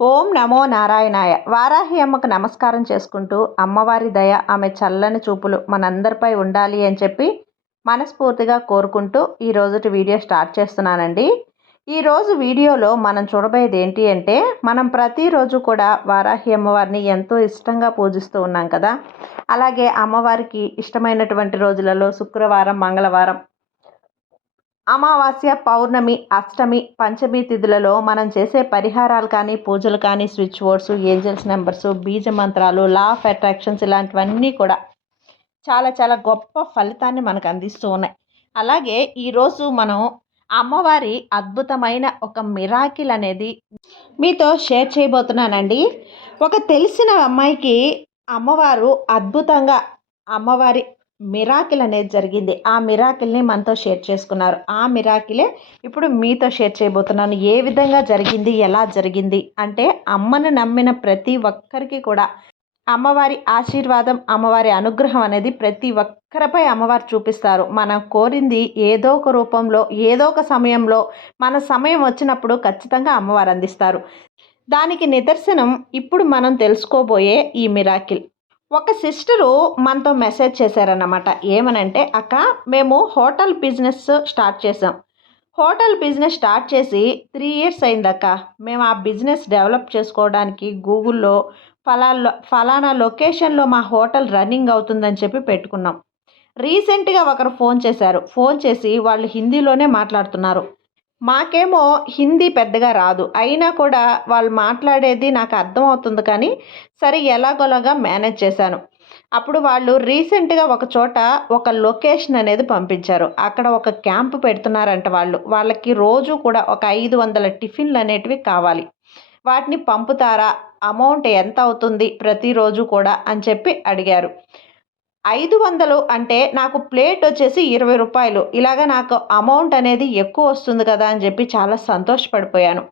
ఓం నమో నారాయణాయ. వారాహి అమ్మకు నమస్కారం చేసుకుంటూ అమ్మవారి దయ, ఆమె చల్లని చూపులు మనందరిపై ఉండాలి అని చెప్పి మనస్ఫూర్తిగా కోరుకుంటూ ఈ రోజుటి వీడియో స్టార్ట్ చేస్తున్నానండి. ఈరోజు వీడియోలో మనం చూడబోయేది ఏంటి అంటే, మనం ప్రతిరోజు కూడా వారాహి అమ్మవారిని ఎంతో ఇష్టంగా పూజిస్తూ ఉన్నాం కదా. అలాగే అమ్మవారికి ఇష్టమైనటువంటి రోజులలో శుక్రవారం, మంగళవారం, అమావాస్య, పౌర్ణమి, అష్టమి, పంచమి తిథులలో మనం చేసే పరిహారాలు కానీ, పూజలు కానీ, స్విచ్ బోర్డ్స్, ఏంజల్స్ నెంబర్స్, బీజ మంత్రాలు, లా ఆఫ్ అట్రాక్షన్స్ ఇలాంటివన్నీ కూడా చాలా చాలా గొప్ప ఫలితాన్ని మనకు అందిస్తూ ఉన్నాయి. అలాగే ఈరోజు మనం అమ్మవారి అద్భుతమైన ఒక మిరాకిల్ అనేది మీతో షేర్ చేయబోతున్నానండి. ఒక తెలిసిన అమ్మాయికి అమ్మవారు అద్భుతంగా అమ్మవారి మిరాకిల్ అనేది జరిగింది. ఆ మిరాకిల్ని మనతో షేర్ చేసుకున్నారు. ఆ మిరాకిలే ఇప్పుడు మీతో షేర్ చేయబోతున్నాను. ఏ విధంగా జరిగింది, ఎలా జరిగింది అంటే, అమ్మను నమ్మిన ప్రతి ఒక్కరికి కూడా అమ్మవారి ఆశీర్వాదం, అమ్మవారి అనుగ్రహం అనేది ప్రతి ఒక్కరిపై అమ్మవారు చూపిస్తారు. మనం కోరింది ఏదో ఒక రూపంలో, ఏదో ఒక సమయంలో, మన సమయం వచ్చినప్పుడు ఖచ్చితంగా అమ్మవారు అందిస్తారు. దానికి నిదర్శనం ఇప్పుడు మనం తెలుసుకోబోయే ఈ మిరాకిల్. ఒక సిస్టరు మనతో మెసేజ్ చేశారన్నమాట. ఏమనంటే, అక్క, మేము హోటల్ బిజినెస్ స్టార్ట్ చేసాం. హోటల్ బిజినెస్ స్టార్ట్ చేసి 3 ఇయర్స్ అయిందక్క. మేము ఆ బిజినెస్ డెవలప్ చేసుకోవడానికి గూగుల్లో ఫలానా లొకేషన్లో మా హోటల్ రన్నింగ్ అవుతుందని చెప్పి పెట్టుకున్నాం. రీసెంట్గా ఒకరు ఫోన్ చేశారు. ఫోన్ చేసి వాళ్ళు హిందీలోనే మాట్లాడుతున్నారు. మాకేమో హిందీ పెద్దగా రాదు. అయినా కూడా వాళ్ళు మాట్లాడేది నాకు అర్థమవుతుంది, కానీ సరే ఎలాగోలాగా మేనేజ్ చేశాను. అప్పుడు వాళ్ళు రీసెంట్గా ఒక చోట ఒక లొకేషన్ అనేది పంపించారు. అక్కడ ఒక క్యాంప్ పెడుతున్నారంట వాళ్ళు. వాళ్ళకి రోజు కూడా ఒక 500 టిఫిన్లు అనేటివి కావాలి. వాటిని పంపుతారా? అమౌంట్ ఎంత అవుతుంది ప్రతిరోజు కూడా అని చెప్పి అడిగారు. 500 అంటే నాకు ప్లేట్ వచ్చేసి 20 రూపాయలు. ఇలాగ నాకు అమౌంట్ అనేది ఎక్కువ వస్తుంది కదా అని చెప్పి చాలా సంతోషపడిపోయాను.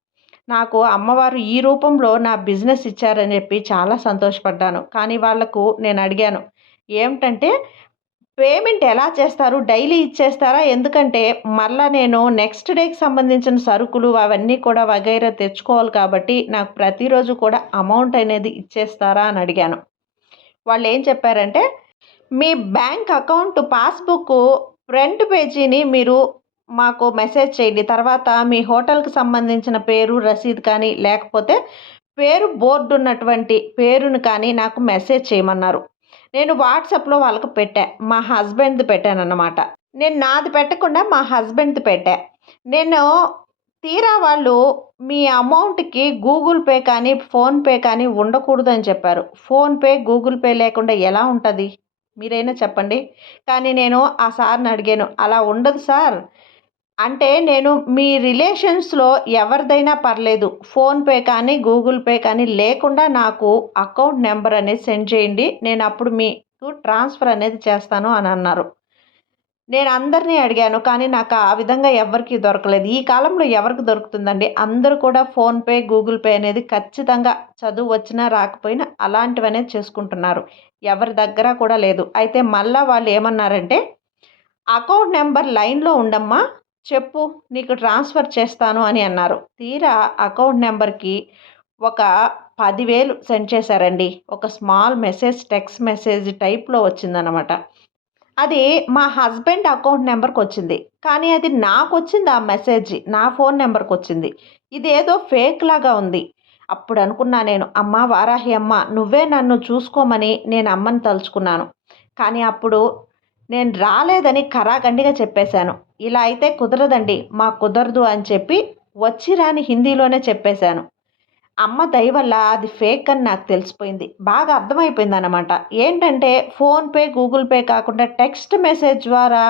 నాకు అమ్మవారు ఈ రూపంలో నా బిజినెస్ ఇచ్చారని చెప్పి చాలా సంతోషపడ్డాను. కానీ వాళ్లకు నేను అడిగాను, ఏమిటంటే పేమెంట్ ఎలా చేస్తారు? డైలీ ఇచ్చేస్తారా? ఎందుకంటే మళ్ళీ నేను నెక్స్ట్ డేకి సంబంధించిన సరుకులు అవన్నీ కూడా వగైరా తెచ్చుకోవాలి కాబట్టి నాకు ప్రతిరోజు కూడా అమౌంట్ అనేది ఇచ్చేస్తారా అని అడిగాను. వాళ్ళు ఏం చెప్పారంటే, మీ బ్యాంక్ అకౌంట్ పాస్బుక్ ఫ్రంట్ పేజీని మీరు మాకు మెసేజ్ చేయండి. తర్వాత మీ హోటల్కి సంబంధించిన పేరు, రసీదు కానీ, లేకపోతే పేరు బోర్డు ఉన్నటువంటి పేరును కానీ నాకు మెసేజ్ చేయమన్నారు. నేను వాట్సాప్లో వాళ్ళకు పెట్టా. మా హస్బెండ్ది పెట్టానన్నమాట. నేను నాది పెట్టకుండా మా హస్బెండ్ది పెట్టా. నేను తీరా వాళ్ళు మీ అమౌంట్కి గూగుల్ పే కానీ, ఫోన్పే కానీ ఉండకూడదు అని చెప్పారు. ఫోన్పే, గూగుల్ పే లేకుండా ఎలా ఉంటుంది? మీరైనా చెప్పండి. కానీ నేను ఆ సార్ని అడిగాను, అలా ఉండదు సార్. అంటే నేను మీ రిలేషన్స్లో ఎవరిదైనా పర్లేదు, ఫోన్పే కానీ, గూగుల్ పే కానీ లేకుండా నాకు అకౌంట్ నెంబర్ అనేది సెండ్ చేయండి, నేను అప్పుడు మీకు ట్రాన్స్ఫర్ అనేది చేస్తాను అని అన్నారు. నేను అందరినీ అడిగాను, కానీ నాకు ఆ విధంగా ఎవరికి దొరకలేదు. ఈ కాలంలో ఎవరికి దొరుకుతుందండి? అందరూ కూడా ఫోన్పే, గూగుల్ పే అనేది ఖచ్చితంగా చదువు వచ్చినా రాకపోయినా అలాంటివనేది చేసుకుంటున్నారు. ఎవరి దగ్గర కూడా లేదు. అయితే మళ్ళా వాళ్ళు ఏమన్నారంటే, అకౌంట్ నెంబర్ లైన్లో ఉండమ్మా, చెప్పు, నీకు ట్రాన్స్ఫర్ చేస్తాను అని అన్నారు. తీరా అకౌంట్ నెంబర్కి ఒక 10,000 సెండ్ చేశారండి. ఒక స్మాల్ మెసేజ్, టెక్స్ట్ మెసేజ్ టైప్లో వచ్చిందనమాట. అది మా హస్బెండ్ అకౌంట్ నెంబర్కి వచ్చింది. కానీ అది నాకు వచ్చింది, ఆ మెసేజ్ నా ఫోన్ నెంబర్కి వచ్చింది. ఇదేదో ఫేక్ లాగా ఉంది. అప్పుడు అనుకున్నా నేను, అమ్మ వారాహి అమ్మ, నువ్వే నన్ను చూసుకోమని నేను అమ్మని తలుచుకున్నాను. కానీ అప్పుడు నేను రాలేదని ఖరాఖండిగా చెప్పేశాను. ఇలా అయితే కుదరదండి, మాకు కుదరదు అని చెప్పి వచ్చి రాని హిందీలోనే చెప్పేశాను. అమ్మ దయ వల్ల అది ఫేక్ అని నాకు తెలిసిపోయింది. బాగా అర్థమైపోయింది అన్నమాట. ఏంటంటే ఫోన్పే, గూగుల్ పే కాకుండా టెక్స్ట్ మెసేజ్ ద్వారా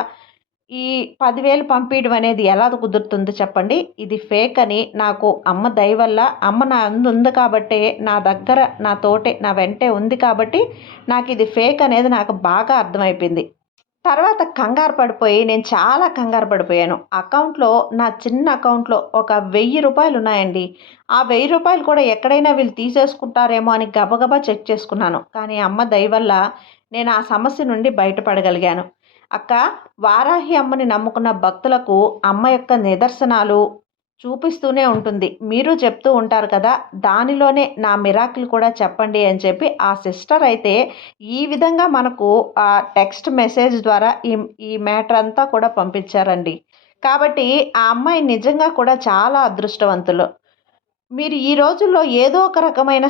ఈ 10,000 పంపించడం అనేది ఎలా కుదురుతుంది చెప్పండి? ఇది ఫేక్ అని నాకు అమ్మ దయ వల్ల, అమ్మ నా ఉంది కాబట్టి, నా దగ్గర నా తోటే నా వెంటే ఉంది కాబట్టి నాకు ఇది ఫేక్ అనేది నాకు బాగా అర్థమైపోయింది. తర్వాత కంగారు పడిపోయి నేను చాలా కంగారు పడిపోయాను. అకౌంట్లో, నా చిన్న అకౌంట్లో ఒక 1000 రూపాయలు ఉన్నాయండి. ఆ 1000 రూపాయలు కూడా ఎక్కడైనా వీళ్ళు తీసేసుకుంటారేమో అని గబగబా చెక్ చేసుకున్నాను. కానీ అమ్మ దయ వల్ల నేను ఆ సమస్య నుండి బయటపడగలిగాను. అక్క, వారాహి అమ్మని నమ్ముకున్న భక్తులకు అమ్మ యొక్క నిదర్శనాలు చూపిస్తూనే ఉంటుంది. మీరు చెప్తూ ఉంటారు కదా! దానిలోనే నా మిరాకిల్ కూడా చెప్పండి అని చెప్పి ఆ సిస్టర్ అయితే ఈ విధంగా మనకు టెక్స్ట్ మెసేజ్ ద్వారా ఈ మ్యాటర్ అంతా కూడా పంపించారండి. కాబట్టి ఆ అమ్మాయి నిజంగా కూడా చాలా అదృష్టవంతులు. మీరు ఈ రోజుల్లో ఏదో ఒక రకమైన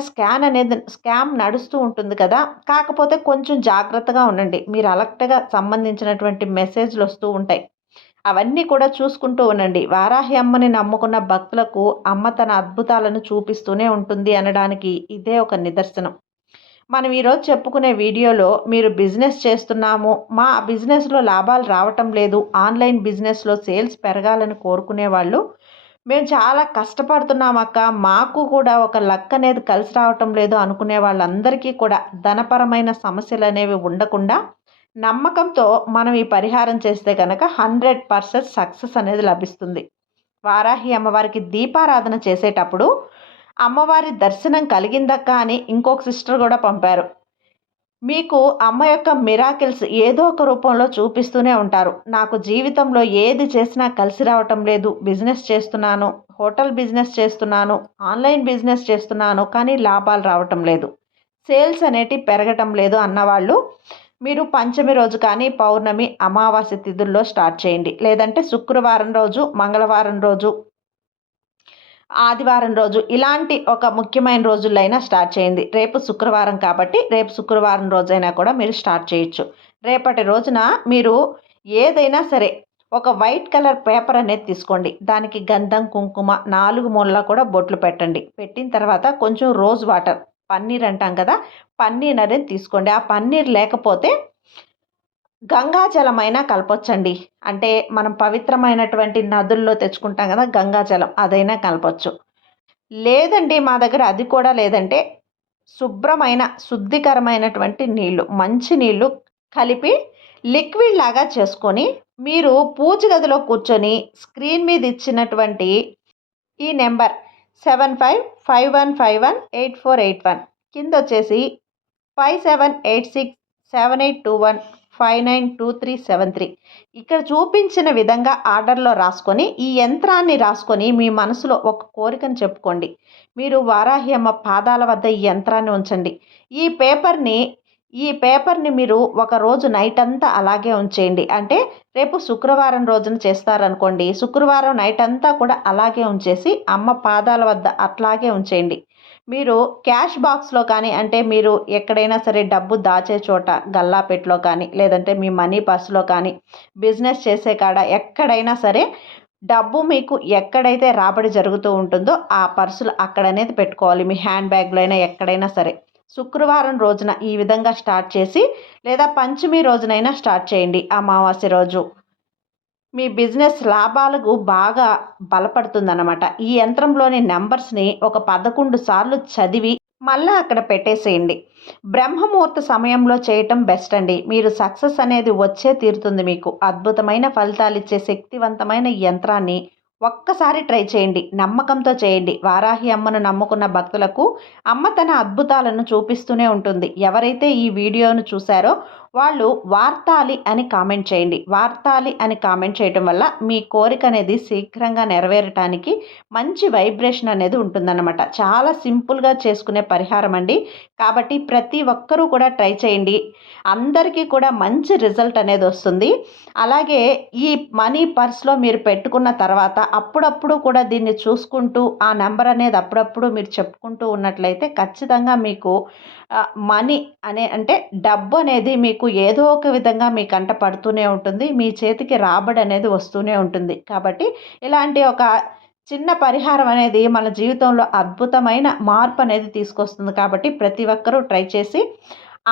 స్కామ్ నడుస్తూ ఉంటుంది కదా! కాకపోతే కొంచెం జాగ్రత్తగా ఉండండి. మీరు అలర్ట్‌గా సంబంధించినటువంటి మెసేజ్‌లు వస్తూ ఉంటాయి. అవన్నీ కూడా చూసుకుంటూ ఉండండి. వారాహి అమ్మని నమ్ముకున్న భక్తులకు అమ్మ తన అద్భుతాలను చూపిస్తూనే ఉంటుంది అనడానికి ఇదే ఒక నిదర్శనం. మనం ఈరోజు చెప్పుకునే వీడియోలో మీరు బిజినెస్ చేస్తున్నాము, మా బిజినెస్‌లో లాభాలు రావటం లేదు, ఆన్‌లైన్ బిజినెస్‌లో సేల్స్ పెరగాలని కోరుకునే వాళ్ళు, మేము చాలా కష్టపడుతున్నామక్క, మాకు కూడా ఒక లక్ అనేది కలిసి రావటం లేదు అనుకునే వాళ్ళందరికీ కూడా ధనపరమైన సమస్యలనేవి ఉండకుండా నమ్మకంతో మనం ఈ పరిహారం చేస్తే కనుక 100% సక్సెస్ అనేది లభిస్తుంది. వారాహి అమ్మవారికి దీపారాధన చేసేటప్పుడు అమ్మవారి దర్శనం కలిగిందక్క అని ఇంకొక సిస్టర్ కూడా పంపారు. మీకు అమ్మ యొక్క మిరాకిల్స్ ఏదో ఒక రూపంలో చూపిస్తూనే ఉంటారు. నాకు జీవితంలో ఏది చేసినా కలిసి రావటం లేదు. బిజినెస్ చేస్తున్నాను, హోటల్ బిజినెస్ చేస్తున్నాను, ఆన్లైన్ బిజినెస్ చేస్తున్నాను, కానీ లాభాలు రావటం లేదు, సేల్స్ అనేటివి పెరగటం లేదు అన్నవాళ్ళు మీరు పంచమి రోజు కానీ, పౌర్ణమి, అమావాస్య తిథుల్లో స్టార్ట్ చేయండి. లేదంటే శుక్రవారం రోజు, మంగళవారం రోజు, ఆదివారం రోజు ఇలాంటి ఒక ముఖ్యమైన రోజుల్లో అయినా స్టార్ట్ చేయండి. రేపు శుక్రవారం కాబట్టి రేపు శుక్రవారం రోజైనా కూడా మీరు స్టార్ట్ చేయొచ్చు. రేపటి రోజున మీరు ఏదైనా సరే ఒక వైట్ కలర్ పేపర్ అనేది తీసుకోండి. దానికి గంధం, కుంకుమ 4 మూలలా కూడా బొట్లు పెట్టండి. పెట్టిన తర్వాత కొంచెం రోజ్ వాటర్, పన్నీర్ అంటాం కదా, పన్నీర్ అనేది తీసుకోండి. ఆ పన్నీర్ లేకపోతే గంగాజలమైనా కలపొచ్చండి. అంటే మనం పవిత్రమైనటువంటి నదుల్లో తెచ్చుకుంటాం కదా గంగాజలం, అదైనా కలపొచ్చు. లేదండి మా దగ్గర అది కూడా లేదంటే శుభ్రమైన శుద్ధికరమైనటువంటి నీళ్లు, మంచి నీళ్లు కలిపి లిక్విడ్ లాగా చేసుకొని మీరు పూజ గదిలో కూర్చొని స్క్రీన్ మీద ఇచ్చినటువంటి ఈ నెంబర్ 7551518481 కిందొచ్చేసి 57867821592373 ఇక్కడ చూపించిన విధంగా ఆర్డర్లో రాసుకొని ఈ యంత్రాన్ని రాసుకొని మీ మనసులో ఒక కోరికను చెప్పుకోండి. మీరు వారాహి అమ్మ పాదాల వద్ద ఈ యంత్రాన్ని ఉంచండి. ఈ పేపర్ని మీరు ఒక రోజు నైట్ అంతా అలాగే ఉంచేయండి. అంటే రేపు శుక్రవారం రోజున చేస్తారనుకోండి, శుక్రవారం నైట్ అంతా కూడా అలాగే ఉంచేసి అమ్మ పాదాల వద్ద అట్లాగే ఉంచేయండి. మీరు క్యాష్ బాక్స్లో కానీ, అంటే మీరు ఎక్కడైనా సరే డబ్బు దాచే చోట గల్లాపెట్లో కానీ, లేదంటే మీ మనీ పర్స్లో కానీ, బిజినెస్ చేసే కాడ ఎక్కడైనా సరే డబ్బు మీకు ఎక్కడైతే రాబడి జరుగుతూ ఉంటుందో ఆ పర్సులు అక్కడనేది పెట్టుకోవాలి. మీ హ్యాండ్ బ్యాగ్లో అయినా ఎక్కడైనా సరే. శుక్రవారం రోజున ఈ విధంగా స్టార్ట్ చేసి, లేదా పంచమి రోజునైనా స్టార్ట్ చేయండి. అమావాస్య రోజు మీ బిజినెస్ లాభాలకు బాగా బలపడుతుందన్నమాట. ఈ యంత్రంలోని నెంబర్స్ని ఒక 11 సార్లు చదివి మళ్ళీ అక్కడ పెట్టేసేయండి. బ్రహ్మముహూర్త సమయంలో చేయటం బెస్ట్ అండి. మీరు సక్సెస్ అనేది వచ్చే తీరుతుంది. మీకు అద్భుతమైన ఫలితాలు ఇచ్చే శక్తివంతమైన ఈ యంత్రాన్ని ఒక్కసారి ట్రై చేయండి. నమ్మకంతో చేయండి. వారాహి అమ్మను నమ్ముకున్న భక్తులకు అమ్మ తన అద్భుతాలను చూపిస్తూనే ఉంటుంది. ఎవరైతే ఈ వీడియోను చూశారో వాళ్ళు వార్తాలి అని కామెంట్ చేయండి. వార్తాలి అని కామెంట్ చేయడం వల్ల మీ కోరిక అనేది శీఘ్రంగా నెరవేరటానికి మంచి వైబ్రేషన్ అనేది ఉంటుందన్నమాట. చాలా సింపుల్గా చేసుకునే పరిహారం అండి. కాబట్టి ప్రతి ఒక్కరూ కూడా ట్రై చేయండి. అందరికీ కూడా మంచి రిజల్ట్ అనేది వస్తుంది. అలాగే ఈ మనీ పర్స్లో మీరు పెట్టుకున్న తర్వాత అప్పుడప్పుడు కూడా దీన్ని చూసుకుంటూ ఆ నెంబర్ అనేది అప్పుడప్పుడు మీరు చెప్పుకుంటూ ఉన్నట్లయితే ఖచ్చితంగా మీకు మనీ అంటే డబ్బు అనేది మీకు ఏదో ఒక విధంగా మీ కంట పడుతూనే ఉంటుంది. మీ చేతికి రాబడి అనేది వస్తూనే ఉంటుంది. కాబట్టి ఇలాంటి ఒక చిన్న పరిహారం అనేది మన జీవితంలో అద్భుతమైన మార్పు అనేది తీసుకొస్తుంది. కాబట్టి ప్రతి ఒక్కరూ ట్రై చేసి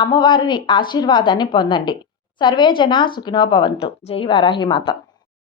అమ్మవారి ఆశీర్వాదాన్ని పొందండి. సర్వే జన సుఖినో భవంతు. జై వారాహి మాత.